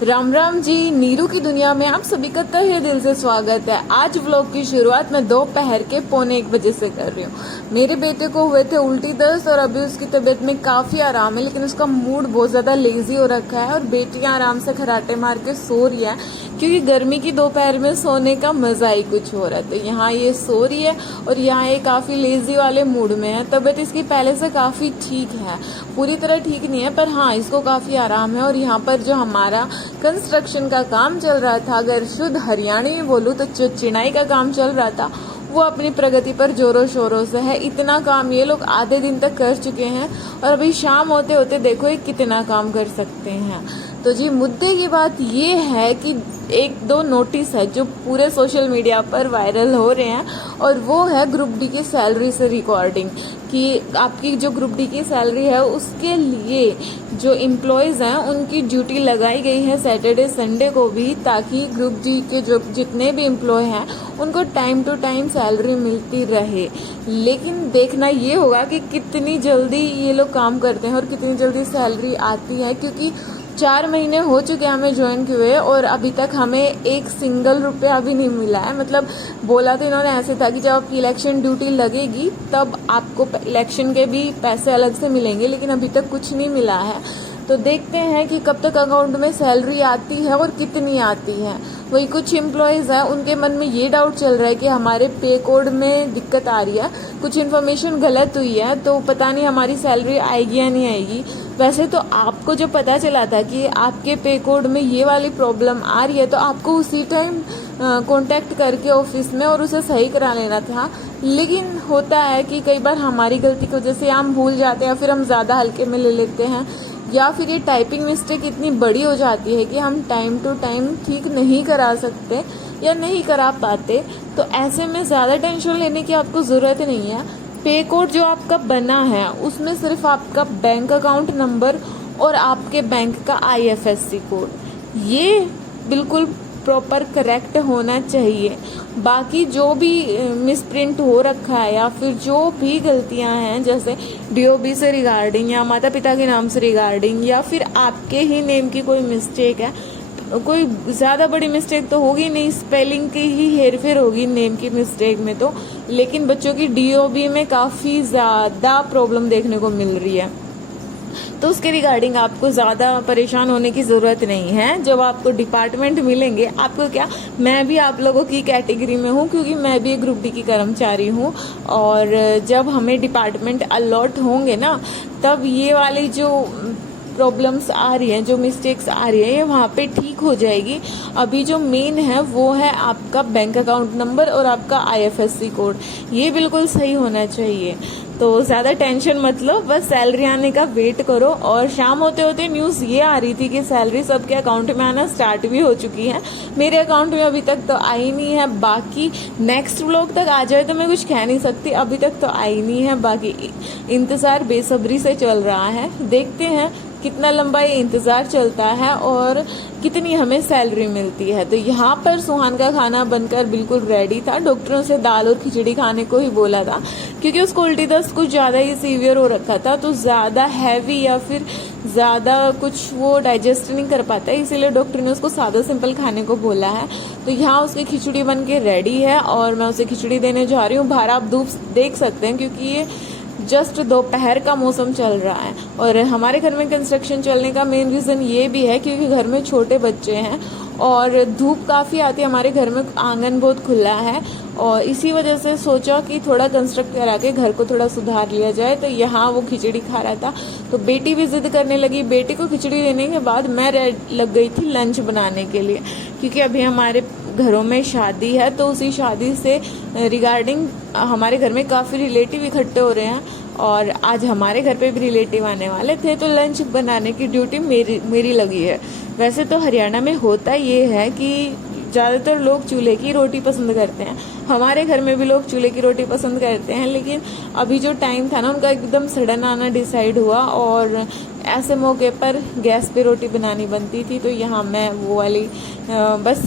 राम राम जी। नीरू की दुनिया में आप सभी का तहे दिल से स्वागत है। आज व्लॉग की शुरुआत मैं दोपहर के 1:45 से कर रही हूँ। मेरे बेटे को हुए थे उल्टी दस्त और अभी उसकी तबीयत में काफी आराम है, लेकिन उसका मूड बहुत ज्यादा लेजी हो रखा है और बेटियां आराम से खराटे मार के सो रही है, क्योंकि गर्मी की दोपहर में सोने का मजा ही कुछ हो रहा है। तो यहाँ ये सो रही है और यहाँ ये काफी लेजी वाले मूड में है। तबीयत इसकी पहले से काफी ठीक है, पूरी तरह ठीक नहीं है, पर हाँ इसको काफी आराम है। और यहाँ पर जो हमारा कंस्ट्रक्शन का काम चल रहा था, अगर शुद्ध हरियाणी में बोलूँ तो जो चिनाई का काम चल रहा था वो अपनी प्रगति पर जोरों शोरों से है। इतना काम ये लोग आधे दिन तक कर चुके हैं और अभी शाम होते होते देखो ये कितना काम कर सकते हैं। तो जी मुद्दे की बात ये है कि एक दो नोटिस है जो पूरे सोशल मीडिया पर वायरल हो रहे हैं, और वो है ग्रुप डी की सैलरी से रिकॉर्डिंग कि आपकी जो ग्रुप डी की सैलरी है उसके लिए जो एम्प्लॉयज़ हैं उनकी ड्यूटी लगाई गई है सैटरडे संडे को भी, ताकि ग्रुप डी के जो जितने भी एम्प्लॉय हैं उनको टाइम टू टाइम सैलरी मिलती रहे। लेकिन देखना ये होगा कि कितनी जल्दी ये लोग काम करते हैं और कितनी जल्दी सैलरी आती है, क्योंकि 4 महीने हो चुके हैं हमें ज्वाइन किए हुए और अभी तक हमें एक सिंगल रुपया भी नहीं मिला है। मतलब बोला तो इन्होंने ऐसे था कि जब आपकी इलेक्शन ड्यूटी लगेगी तब आपको इलेक्शन के भी पैसे अलग से मिलेंगे, लेकिन अभी तक कुछ नहीं मिला है। तो देखते हैं कि कब तक अकाउंट में सैलरी आती है और कितनी आती है। वही कुछ एम्प्लॉयज़ हैं उनके मन में ये डाउट चल रहा है कि हमारे पे कोड में दिक्कत आ रही है, कुछ इन्फॉर्मेशन गलत हुई है, तो पता नहीं हमारी सैलरी आएगी या नहीं आएगी। वैसे तो आपको जो पता चला था कि आपके पे कोड में ये वाली प्रॉब्लम आ रही है तो आपको उसी टाइम कांटेक्ट करके ऑफिस में और उसे सही करा लेना था। लेकिन होता है कि कई बार हमारी गलती की वजह से हम भूल जाते हैं, फिर हम ज़्यादा हल्के में ले लेते हैं, या फिर ये टाइपिंग मिस्टेक इतनी बड़ी हो जाती है कि हम टाइम टू टाइम ठीक नहीं करा सकते या नहीं करा पाते। तो ऐसे में ज़्यादा टेंशन लेने की आपको ज़रूरत नहीं है। पे कोड जो आपका बना है उसमें सिर्फ आपका बैंक अकाउंट नंबर और आपके बैंक का IFSC कोड ये बिल्कुल प्रॉपर करेक्ट होना चाहिए। बाकी जो भी मिसप्रिंट हो रखा है या फिर जो भी गलतियां हैं, जैसे DOB से रिगार्डिंग या माता पिता के नाम से रिगार्डिंग या फिर आपके ही नेम की कोई मिस्टेक है, कोई ज़्यादा बड़ी मिस्टेक तो होगी नहीं, स्पेलिंग की ही हेरफेर होगी नेम की मिस्टेक में तो, लेकिन बच्चों की DOB में काफ़ी ज़्यादा प्रॉब्लम देखने को मिल रही है। तो उसके रिगार्डिंग आपको ज़्यादा परेशान होने की ज़रूरत नहीं है। जब आपको डिपार्टमेंट मिलेंगे, आपको क्या, मैं भी आप लोगों की कैटेगरी में हूँ क्योंकि मैं भी एक ग्रुप डी की कर्मचारी हूँ, और जब हमें डिपार्टमेंट अलॉट होंगे ना तब ये वाली जो प्रॉब्लम्स आ रही हैं, जो मिस्टेक्स आ रही है, ये वहाँ पे ठीक हो जाएगी। अभी जो मेन है वो है आपका बैंक अकाउंट नंबर और आपका IFSC कोड, ये बिल्कुल सही होना चाहिए। तो ज़्यादा टेंशन मत लो, बस सैलरी आने का वेट करो। और शाम होते होते न्यूज़ ये आ रही थी कि सैलरी सबके अकाउंट में आना स्टार्ट भी हो चुकी है। मेरे अकाउंट में अभी तक तो आई नहीं है, बाकी नेक्स्ट व्लॉग तक आ जाए तो मैं कुछ कह नहीं सकती, अभी तक तो आई नहीं है। बाकी इंतज़ार बेसब्री से चल रहा है, देखते हैं कितना लंबा ये इंतज़ार चलता है और कितनी हमें सैलरी मिलती है। तो यहाँ पर सुहान का खाना बनकर बिल्कुल रेडी था। डॉक्टरों से दाल और खिचड़ी खाने को ही बोला था, क्योंकि उसको उल्टी दस्त कुछ ज़्यादा ही सीवियर हो रखा था, तो ज़्यादा हैवी या फिर ज़्यादा कुछ वो डाइजेस्ट नहीं कर पाता, इसीलिए डॉक्टर ने उसको सादा सिंपल खाने को बोला है। तो यहाँ उसकी खिचड़ी बन के रेडी है और मैं उसे खिचड़ी देने जा रही हूँ। बाहर आप धूप देख सकते हैं क्योंकि ये जस्ट दोपहर का मौसम चल रहा है। और हमारे घर में कंस्ट्रक्शन चलने का मेन रीज़न ये भी है क्योंकि घर में छोटे बच्चे हैं और धूप काफ़ी आती है। हमारे घर में आंगन बहुत खुला है और इसी वजह से सोचा कि थोड़ा कंस्ट्रक्ट करा के घर को थोड़ा सुधार लिया जाए। तो यहाँ वो खिचड़ी खा रहा था तो बेटी भी जिद करने लगी। बेटी को खिचड़ी देने के बाद मैं लग गई थी लंच बनाने के लिए, क्योंकि अभी हमारे घरों में शादी है, तो उसी शादी से रिगार्डिंग हमारे घर में काफ़ी रिलेटिव इकट्ठे हो रहे हैं और आज हमारे घर पे भी रिलेटिव आने वाले थे, तो लंच बनाने की ड्यूटी मेरी लगी है। वैसे तो हरियाणा में होता ये है कि ज़्यादातर लोग चूल्हे की रोटी पसंद करते हैं, हमारे घर में भी लोग चूल्हे की रोटी पसंद करते हैं, लेकिन अभी जो टाइम था ना उनका एकदम सडन आना डिसाइड हुआ और ऐसे मौके पर गैस पे रोटी बनानी बनती थी, तो यहाँ मैं वो वाली बस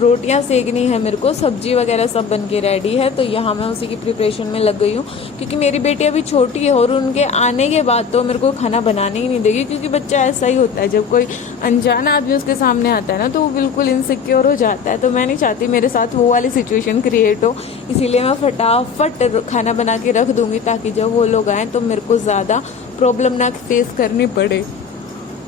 रोटियां सेकनी है मेरे को, सब्जी वगैरह सब बन के रेडी है, तो यहाँ मैं उसी की प्रिपरेशन में लग गई हूँ। क्योंकि मेरी बेटी अभी छोटी है और उनके आने के बाद तो मेरे को खाना बनाने ही नहीं देगी, क्योंकि बच्चा ऐसा ही होता है, जब कोई अनजाना आदमी उसके सामने आता है ना तो वो बिल्कुल इनसिक्योर हो जाता है। तो मैं नहीं चाहती मेरे साथ वो वाली सिचुएशन क्रिएट हो, इसीलिए मैं फटाफट खाना बना के रख दूंगी, ताकि जब वो लोग आए तो मेरे को ज़्यादा प्रॉब्लम ना फेस करनी पड़े।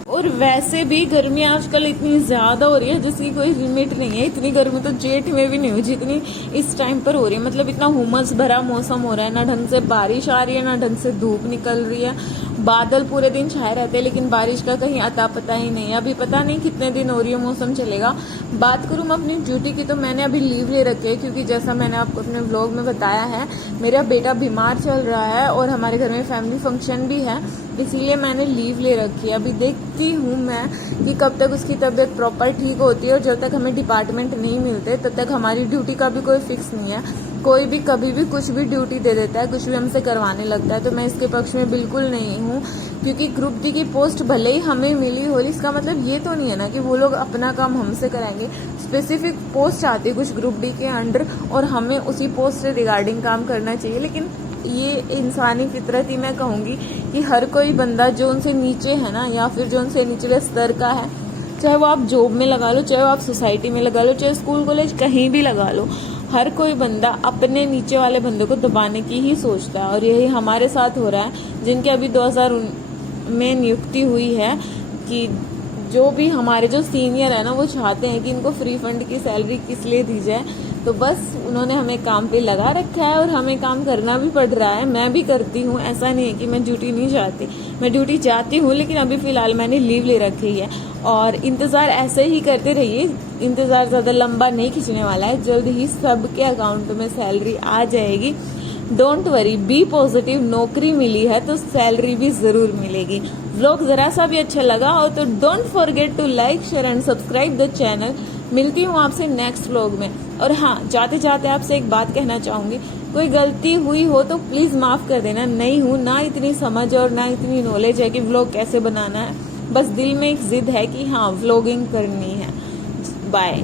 और वैसे भी गर्मी आजकल इतनी ज्यादा हो रही है जिसकी कोई लिमिट नहीं है। इतनी गर्मी तो जेठ में भी नहीं हुई जितनी इस टाइम पर हो रही है। मतलब इतना हुमस भरा मौसम हो रहा है, ना ढंग से बारिश आ रही है ना ढंग से धूप निकल रही है। बादल पूरे दिन छाए रहते हैं लेकिन बारिश का कहीं अता पता ही नहीं है। अभी पता नहीं कितने दिन हो रही है मौसम चलेगा। बात करूं मैं अपनी ड्यूटी की, तो मैंने अभी लीव ले रखी है, क्योंकि जैसा मैंने आपको अपने व्लॉग में बताया है, मेरा बेटा बीमार चल रहा है और हमारे घर में फैमिली फंक्शन भी है, इसीलिए मैंने लीव ले रखी है। अभी देखती हूँ मैं कि कब तक उसकी तबीयत प्रॉपर ठीक होती है, और जब तक हमें डिपार्टमेंट नहीं मिलते तब तक हमारी ड्यूटी का भी कोई फिक्स नहीं है। कोई भी कभी भी कुछ भी ड्यूटी दे देता है, कुछ भी हमसे करवाने लगता है, तो मैं इसके पक्ष में बिल्कुल नहीं हूँ। क्योंकि ग्रुप डी की पोस्ट भले ही हमें मिली हो, इसका मतलब ये तो नहीं है ना कि वो लोग अपना काम हमसे कराएंगे। स्पेसिफिक पोस्ट आती है कुछ ग्रुप डी के अंडर और हमें उसी पोस्ट से रिगार्डिंग काम करना चाहिए। लेकिन ये इंसानी फितरत ही मैं कहूँगी कि हर कोई बंदा जो उनसे नीचे है ना, या फिर जो उनसे निचले स्तर का है, चाहे वो आप जॉब में लगा लो, चाहे वो आप सोसाइटी में लगा लो, चाहे स्कूल कॉलेज कहीं भी लगा लो, हर कोई बंदा अपने नीचे वाले बंदे को दबाने की ही सोचता है। और यही हमारे साथ हो रहा है, जिनके अभी 2000 में नियुक्ति हुई है कि जो भी हमारे जो सीनियर है ना, वो चाहते हैं कि इनको फ्री फंड की सैलरी किस लिए दी जाए। तो बस उन्होंने हमें काम पे लगा रखा है और हमें काम करना भी पड़ रहा है। मैं भी करती हूँ, ऐसा नहीं है कि मैं ड्यूटी नहीं जाती, मैं ड्यूटी जाती हूँ, लेकिन अभी फिलहाल मैंने लीव ले रखी है। और इंतज़ार ऐसे ही करते रहिए, इंतज़ार ज़्यादा लंबा नहीं खींचने वाला है, जल्द ही सबके अकाउंट में सैलरी आ जाएगी। डोंट वरी, बी पॉजिटिव, नौकरी मिली है तो सैलरी भी जरूर मिलेगी। व्लॉग जरा सा भी अच्छा लगा हो तो don't forget to like, share and subscribe the channel. मिलती हूँ आपसे नेक्स्ट व्लॉग में। और हाँ, जाते जाते आपसे एक बात कहना चाहूंगी, कोई गलती हुई हो तो प्लीज माफ कर देना। नहीं हूँ ना इतनी समझ और ना इतनी नॉलेज है कि व्लॉग कैसे बनाना है, बस दिल में एक जिद है कि हाँ व्लॉगिंग करनी है। बाय।